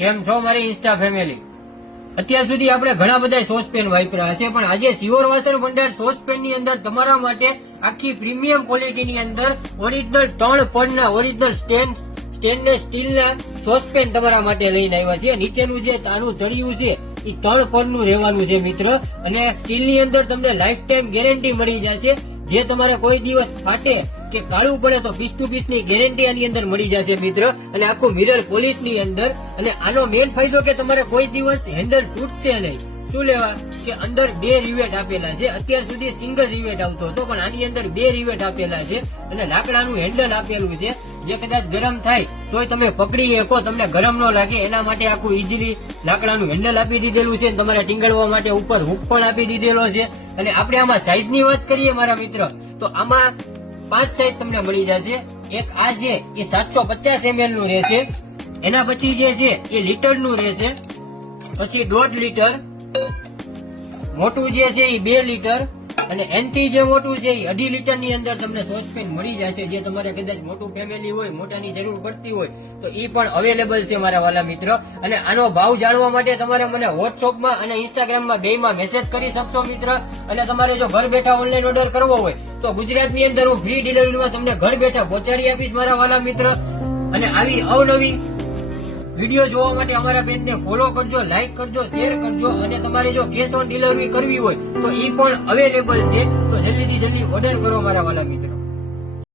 કેમ છો મારી ઇન્સ્ટા ફેમિલી? અત્યાર સુધી આપણે ઘણા બધા સોસપેન વાપર્યા હશે, પણ આજે શિવોર વાસણ ભંડાર સોસપેન ની અંદર તમારા માટે આખી પ્રીમિયમ ક્વોલિટી ની અંદર ઓરિજિનલ 3 ફળના ઓરિજિનલ સ્ટેનલેસ સ્ટીલના સોસપેન તમારા માટે લઈને આવ્યા છે. નીચેનું જે તાનું તળિયું છે એ 3 ફળનું રહેવાનું છે મિત્ર, અને સ્ટીલની અંદર તમને લાઈફ ટાઈમ ગેરંટી મળી જશે. જે તમારે કોઈ દિવસ ફાટે કે કાળું પડે તો પીસ ટુ પીસ ની ગેરંટી આની અંદર મળી જશે મિત્ર, અને આખું મિરર પોલિશ ની અંદર. અને આનો મેઇન ફાયદો કે તમારે કોઈ દિવસ હેન્ડલ તૂટશે નહીં. શું લેવા કે અંદર 2 રિવેટ આપેલા છે. અત્યાર સુધી સિંગલ રિવેટ આવતો હતો, પણ આની અંદર 2 રિવેટ આપેલા છે, અને લાકડાનું હેન્ડલ આપેલું છે. જે કદાચ ગરમ થાય તોય તમે પકડી શકો, તમને ગરમ ન લાગે એના માટે આખું ઈઝીલી લાકડાનું હેન્ડલ આપી દીધેલું છે. તમારે ટીંગળવા માટે ઉપર હુક પણ આપી દીધેલો છે. અને આપણે આમાં સાઈઝ ની વાત કરીએ મારા મિત્ર, તો આમાં 5 સાઈઝ તમને મળી જશે. એક આ છે એ 750 ml નું રહેશે, એના પછી જે છે એ લીટર નું રહેશે, પછી 1.5 લીટર, મોટું જે છે એ 2 લીટર, અને એનથી જે મોટું છે એ 2.5 લીટર ની અંદર તમને સોસપેન મળી જશે. જે તમારે કદાચ મોટું ફેમિલી હોય, મોટાની જરૂર પડતી હોય તો એ પણ અવેલેબલ છે મારા વાલા મિત્રો. અને આનો ભાવ જાણવા માટે તમારે મને વોટ્સઅપમાં અને ઇન્સ્ટાગ્રામમાં બેયમાં મેસેજ કરી શકશો મિત્ર. અને તમારે જો ઘર બેઠા ઓનલાઈન ઓર્ડર કરવો હોય તો ગુજરાતની અંદર હું ફ્રી ડિલિવરીમાં તમને ઘર બેઠા પહોંચાડી આપીશ મારા વાલા મિત્ર. અને આવી અવનવી વિડીયો જોવા માટે અમારા પેજને ફોલો કરજો, લાઈક કરજો, શેર કરજો. અને તમારે જો કેશ ઓન ડિલિવરી કરવી હોય તો એ પણ અવેલેબલ છે. તો જલ્દીથી જલ્દી ઓર્ડર કરો મારા વાલા મિત્રો.